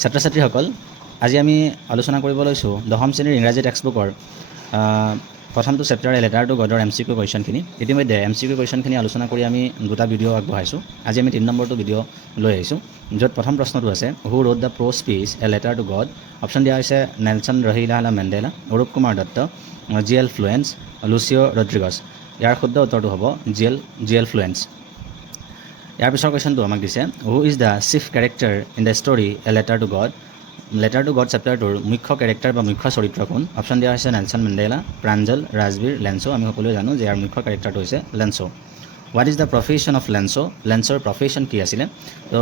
ছাত্ৰ ছাত্ৰীসকল আজি আমি আলোচনা কৰিব লৈছোঁ দশম শ্ৰেণীৰ ইংৰাজী টেক্সটবুকৰ প্ৰথমটো চেপ্টাৰ লেটাৰ টু গডৰ MCQ কুৱেশ্যনখিনি। ইতিমধ্যে MCQ কুৱেশ্যনখিনি আলোচনা কৰি আমি দুটা ভিডিঅ' আগবঢ়াইছোঁ। আজি আমি 3 নম্বৰটো ভিডিঅ' লৈ আহিছোঁ, য'ত প্ৰথম প্ৰশ্নটো আছে who wrote the prose' piece a letter to God. Option দিয়া হৈছে Nelson Rolihlahla Mandela, Arup Kumar Dutta, GL Fuentes, Lucio' Rodrigues. ইয়াৰ শুদ্ধ উত্তৰটো হ'ব GL ফ্লুৱেন্স। ইয়াৰ পিছৰ কুৱেশ্যনটো আমাক দিছে who is the chief character in the story a letter to God. Letter to God চেপ্টাৰটোৰ মুখ্য কেৰেক্টাৰ বা মুখ্য চৰিত্ৰ কোন? অপশ্যন দিয়া হৈছে Nelson Mandela, Pranjal, Rajbir, Lencho. আমি সকলোৱে জানো যে ইয়াৰ মুখ্য কেৰেক্টাৰটো হৈছে Lencho. What is the profession of Lencho? লেন্সৰ প্ৰফেশ্যন কি আছিলে? তো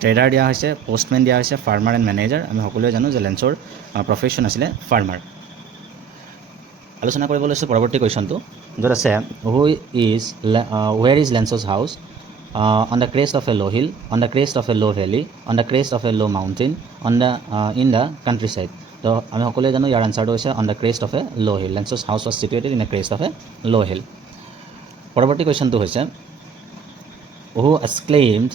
ট্ৰেডাৰ দিয়া হৈছে, পোষ্টমেন দিয়া হৈছে, ফাৰ্মাৰ এণ্ড মেনেজাৰ। আমি সকলোৱে জানো যে লেন্সৰ প্ৰফেশ্যন আছিলে ফাৰ্মাৰ। আলোচনা কৰিব লৈছোঁ পৰৱৰ্তী কুৱেশ্যনটো, য'ত আছে where is Lencho's house? On the crest of a low hill, on the crest of a low valley, on the crest of a low mountain, in the countryside. তো আমি সকলোৱে জানো ইয়াৰ আনচাৰটো হৈছে on the crest of a low hill. Lenso's house was situated in a crest of a low hill. পৰৱৰ্তী কুৱেশ্যনটো হৈছে who exclaimed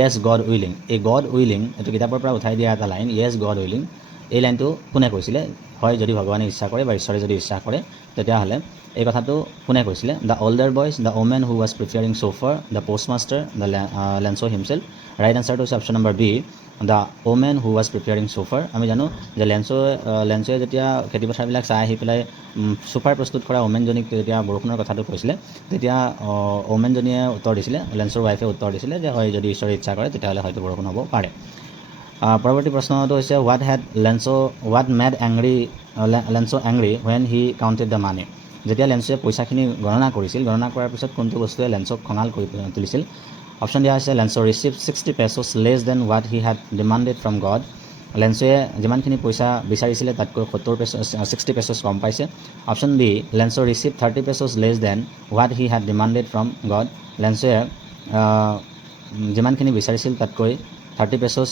yes God willing? এই God willing এইটো কিতাপৰ পৰা উঠাই দিয়া এটা লাইন, yes God willing। এই লাইনটো কোনে কৈছিলে? হয় যদি ভগৱানে ইচ্ছা কৰে বা ঈশ্বৰে যদি ইচ্ছা কৰে তেতিয়াহ'লে এই কথাটো কোনে কৈছিলে? The older boys, the woman who was preparing supper, the postmaster, the Lencho himself. Right আনচাৰটো হৈছে অপশ্যন নম্বৰ B, the woman who was preparing supper. আমি জানো যে লেন্সোৱে যেতিয়া খেতিপথাৰবিলাক চাই আহি পেলাই চোফাৰ প্ৰস্তুত কৰা ওমেনজনীক যেতিয়া বৰষুণৰ কথাটো কৈছিলে, তেতিয়া ওমেনজনীয়ে উত্তৰ দিছিলে, লেন্সোৰ ৱাইফে উত্তৰ দিছিলে যে হয় যদি ঈশ্বৰে ইচ্ছা কৰে তেতিয়াহ'লে হয়তো বৰষুণ হ'ব পাৰে। পৰৱৰ্তী প্ৰশ্নটো হৈছে what made Lencho angry when he counted the money? যেতিয়া লেন্সোৱে পইচাখিনি গণনা কৰিছিল, গণনা কৰাৰ পিছত কোনটো বস্তুৱে লেন্সক খঙাল কৰি তুলিছিল? অপশ্যন দিয়া হৈছে Lencho receive 60 pesos less than what he had demanded from God. লেন্সোৱে যিমানখিনি পইচা বিচাৰিছিলে তাতকৈ 60 pesos কম পাইছে। Option B Lencho receive 30 pesos less than what he had demanded from God. লেন্সোৱে যিমানখিনি বিচাৰিছিল তাতকৈ 30 pesos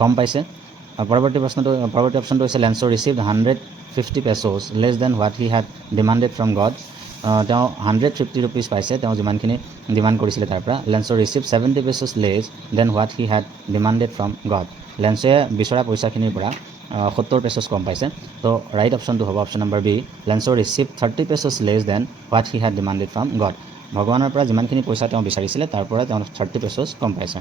কম পাইছে। পৰৱৰ্তী অপশ্যনটো হৈছে Lencho receive 150 pesos less than what he had demanded from God. তেওঁ 150 rupees পাইছে, তেওঁ যিমানখিনি ডিমাণ্ড কৰিছিলে তাৰ পৰা। Lencho receive 70 pesos less than what he had demanded from God. লেন্সোৱে বিচৰা পইচাখিনিৰ পৰা 70 pesos কম পাইছে। তো ৰাইট অপশ্যনটো হ'ব অপশ্যন নম্বৰ B, Lencho receive 30 pesos less than what he had demanded from God. ভগৱানৰ পৰা যিমানখিনি পইচা তেওঁ বিচাৰিছিলে তাৰ পৰা তেওঁ 30 pesos কম পাইছে।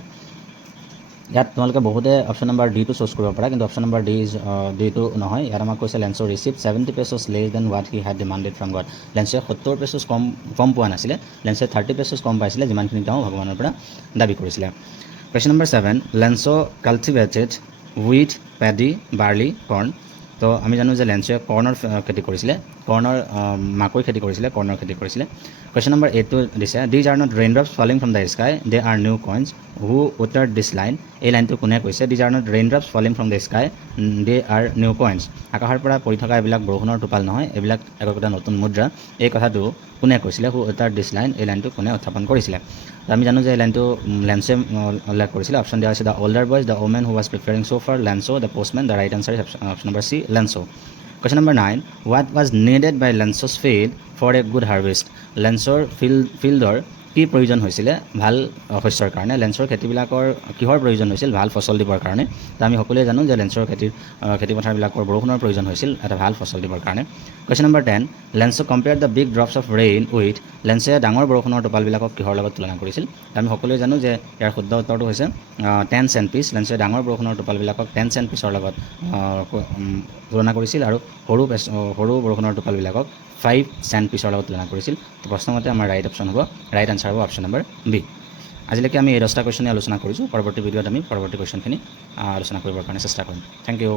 ইয়াত তোমালোকে বহুতে অপশ্যন নম্বৰ ডিটো চুজ কৰিব পাৰা, কিন্তু অপশ্যন নম্বৰ ডিটো নহয়। ইয়াত আমাক কৈছে Lencho receive 70 pesos less than what he had demanded from God. লেন্সোৱে 70 pesos কম পোৱা নাছিলে, লেন্সোৱে 30 pesos কম পাইছিলে যিমানখিনি তেওঁ ভগৱানৰ পৰা দাবী কৰিছিলে। Question number 7, লেন্সো cultivated wheat, paddy, barley, কৰ্ণ। তো আমি জানো যে লেন্সোৱে কৰ্ণৰ খেতি কৰিছিলে, মাকৈ খেতি কৰিছিলে, কৰ্ণৰ খেতি কৰিছিলে। কুৱেশ্যন নম্বৰ 8টো দিছে these are not raindrops falling from the sky, they are new coins. Who uttered this line? এই লাইনটো কোনে কৈছে? These are not raindrops falling from the sky, they are new coins. আকাশৰ পৰা পৰি থকা এইবিলাক বৰষুণৰ টোপাল নহয়, এইবিলাক একোটা নতুন মুদ্ৰা। এই কথাটো কোনে কৈছিলে? হু উটাৰ্ড দিছ লাইন? এই লাইনটো কোনে উত্থাপন কৰিছিলে? আমি জানো যে এই লাইনটো লেন্সোৱে উল্লেখ কৰিছিলে। অপশ্যন দিয়া হৈছে the older boys, the woman who was preparing supper, Lencho, the postman. The right answer is option নম্বৰ চি, লেন্সো। কুৱেশ্যন নম্বৰ 9, what was needed by Lencho's field for a good harvest? লেন্সোৰ ফিল্ডৰ কি প্ৰয়োজন হৈছিলে ভাল শস্যৰ কাৰণে? লেন্সোৰ খেতিবিলাকৰ কিহৰ প্ৰয়োজন হৈছিল ভাল ফচল দিবৰ কাৰণে? তো আমি সকলোৱে জানো যে লেন্সোৰ খেতিপথাৰবিলাকৰ বৰষুণৰ প্ৰয়োজন হৈছিল এটা ভাল ফচল দিবৰ কাৰণে। কুৱেশ্যন নম্বৰ 10, Lencho compare the big drops of rain with? লেন্সোৱে ডাঙৰ বৰষুণৰ টোপালবিলাকক কিহৰ লগত তুলনা কৰিছিল? আমি সকলোৱে জানো যে ইয়াৰ শুদ্ধ উত্তৰটো হৈছে 10 cent piece। লেন্সোৱে ডাঙৰ বৰষুণৰ টোপালবিলাকক 10 cent pieceৰ লগত তুলনা কৰিছিল, আৰু সৰু বৰষুণৰ টোপালবিলাকক 5 cent pieceৰ লগত তুলনা কৰিছিল। তো প্ৰশ্নমতে আমাৰ ৰাইট আনচাৰ হ'ব অপশ্যন নম্বৰ বি। আজিলৈকে আমি এই 10টা কুৱেশ্যনেই আলোচনা কৰিছোঁ। পৰৱৰ্তী ভিডিঅ'ত আমি পৰৱৰ্তী কুৱেশ্যনখিনি আলোচনা কৰিবৰ কাৰণে চেষ্টা কৰিম। Thank U.